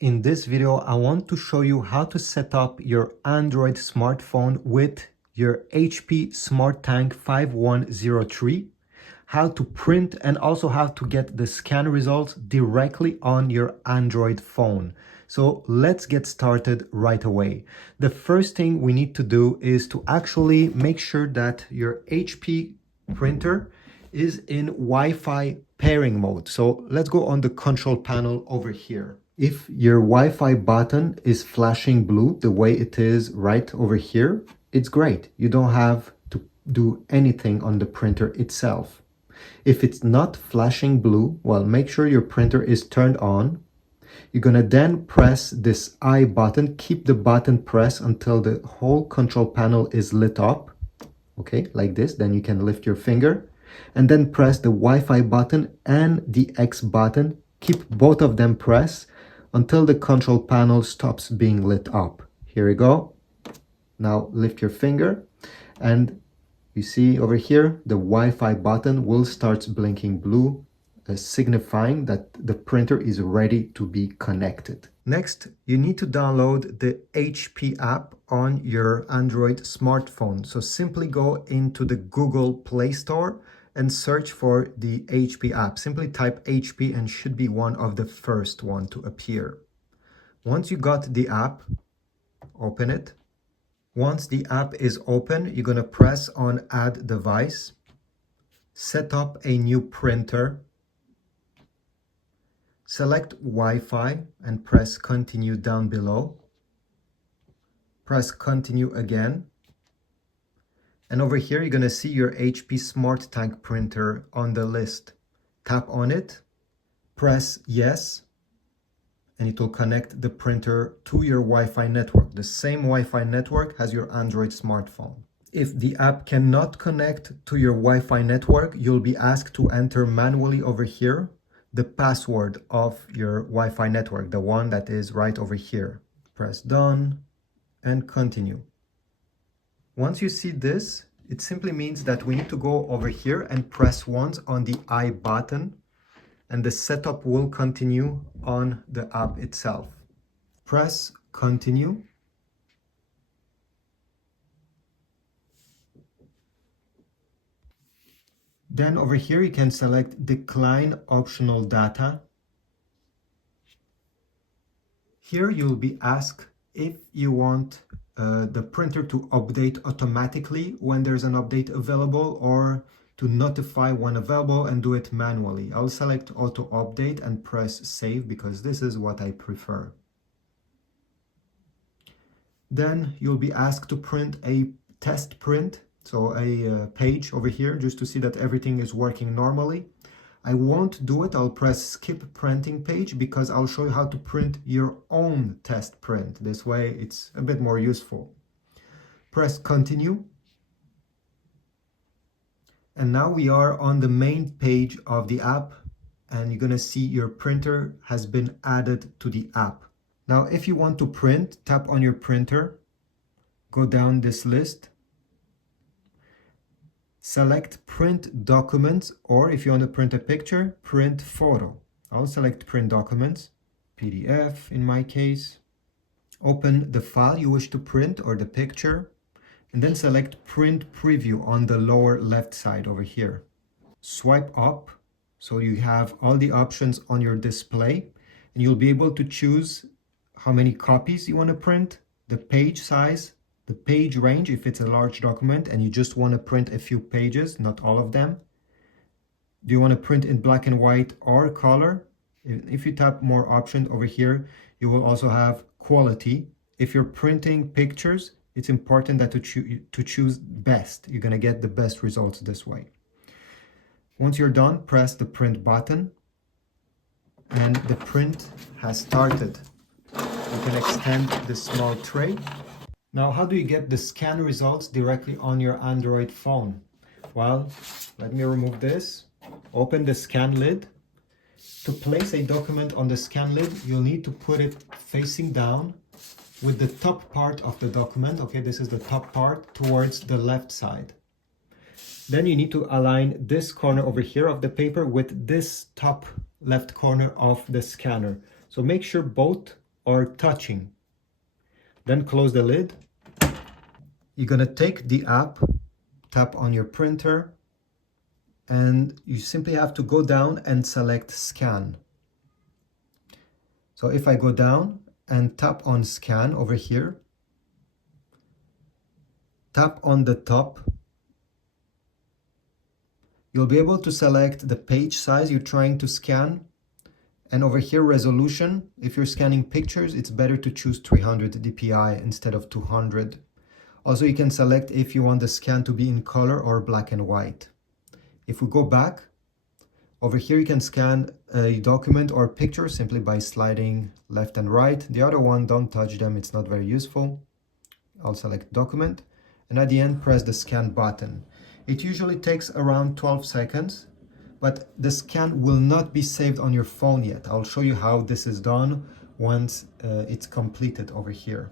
In this video, I want to show you how to set up your Android smartphone with your HP Smart Tank 5103, how to print and also how to get the scan results directly on your Android phone. So let's get started right away. The first thing we need to do is to actually make sure that your HP printer is in Wi-Fi pairing mode. So let's go on the control panel over here. If your Wi-Fi button is flashing blue the way it is right over here, it's great. You don't have to do anything on the printer itself. If it's not flashing blue, well, make sure your printer is turned on. You're gonna then press this I button, keep the button pressed until the whole control panel is lit up. Okay, like this, then you can lift your finger and then press the Wi-Fi button and the X button. Keep both of them pressed until the control panel stops being lit up. Here we go. Now lift your finger and you see over here, the Wi-Fi button will start blinking blue, signifying that the printer is ready to be connected. Next, you need to download the HP app on your Android smartphone. So simply go into the Google Play Store and search for the HP app. Simply type HP and should be one of the first one to appear. Once you got the app, open it. Once the app is open, you're gonna press on Add Device, set up a new printer, select Wi-Fi and press Continue down below. Press Continue again. And over here, you're gonna see your HP Smart Tank printer on the list. Tap on it, press Yes, and it will connect the printer to your Wi-Fi network. The same Wi-Fi network as your Android smartphone. If the app cannot connect to your Wi-Fi network, you'll be asked to enter manually over here the password of your Wi-Fi network, the one that is right over here. Press Done and Continue. Once you see this, it simply means that we need to go over here and press once on the I button, and the setup will continue on the app itself. Press Continue. Then over here, you can select Decline Optional Data. Here you'll be asked if you want the printer to update automatically when there's an update available, or to notify when available and do it manually. I'll select Auto Update and press Save because this is what I prefer. Then you'll be asked to print a test print, so a page over here, just to see that everything is working normally. I won't do it. I'll press Skip Printing Page because I'll show you how to print your own test print. This way it's a bit more useful. Press Continue. And now we are on the main page of the app, and you're gonna see your printer has been added to the app. Now, if you want to print, tap on your printer, go down this list, select Print Documents, or if you want to print a picture, Print Photo. I'll select Print Documents, PDF in my case. Open the file you wish to print or the picture, and then select Print Preview on the lower left side over here. Swipe up so you have all the options on your display, and you'll be able to choose how many copies you want to print, the page size, the page range if it's a large document and you just want to print a few pages, not all of them. Do you want to print in black and white or color? If you tap more options over here, you will also have quality. If you're printing pictures, it's important that to choose best. You're going to get the best results this way. Once you're done, press the print button and the print has started. You can extend the small tray. Now, how do you get the scan results directly on your Android phone? Well, let me remove this. Open the scan lid. To place a document on the scan lid, you'll need to put it facing down with the top part of the document. Okay, this is the top part towards the left side. Then you need to align this corner over here of the paper with this top left corner of the scanner. So make sure both or touching. Then close the lid. You're gonna take the app, tap on your printer, and you simply have to go down and select scan. So if I go down and tap on scan over here, tap on the top, you'll be able to select the page size you're trying to scan. And over here, resolution. If you're scanning pictures, it's better to choose 300 dpi instead of 200. Also, you can select if you want the scan to be in color or black and white. If we go back, over here you can scan a document or picture simply by sliding left and right. The other one, don't touch them, it's not very useful. I'll select document, and at the end press the scan button. It usually takes around 12 seconds, but the scan will not be saved on your phone yet. I'll show you how this is done once it's completed over here.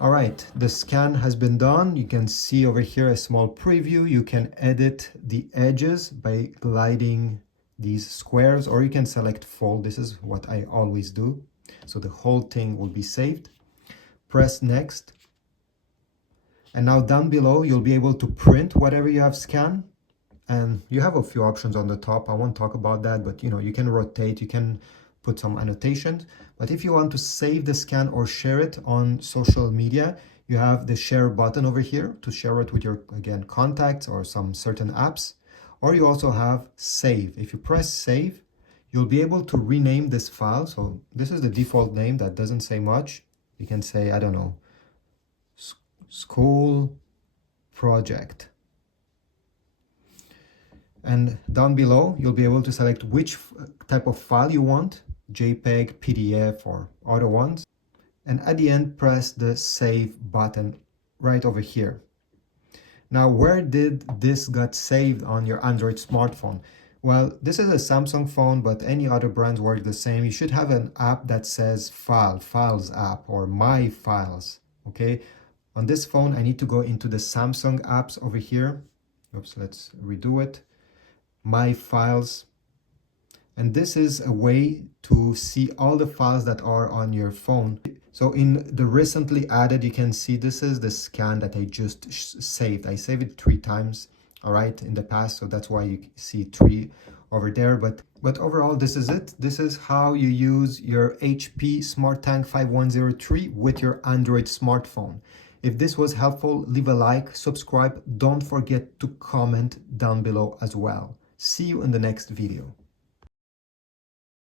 All right, the scan has been done. You can see over here a small preview. You can edit the edges by gliding these squares, or you can select full. This is what I always do. So the whole thing will be saved. Press next. And now down below, you'll be able to print whatever you have scanned. And you have a few options on the top. I won't talk about that, but you can rotate, you can put some annotations. But if you want to save the scan or share it on social media, you have the share button over here to share it with your, again, contacts or some certain apps. Or you also have save. If you press save, you'll be able to rename this file. So this is the default name that doesn't say much. You can say, I don't know, school project. And down below, you'll be able to select which type of file you want, JPEG, PDF, or other ones. And at the end, press the save button right over here. Now, where did this get saved on your Android smartphone? Well, this is a Samsung phone, but any other brands work the same. You should have an app that says Files app, or My Files, okay? On this phone, I need to go into the Samsung apps over here. Oops, let's redo it. My Files. And this is a way to see all the files that are on your phone. So in the recently added, you can see this is the scan that I just saved. I saved it 3 times, all right, in the past. So that's why you see 3 over there. But overall, this is it. This is how you use your HP SmartTank 5103 with your Android smartphone. If this was helpful, leave a like, subscribe. Don't forget to comment down below as well. See you in the next video.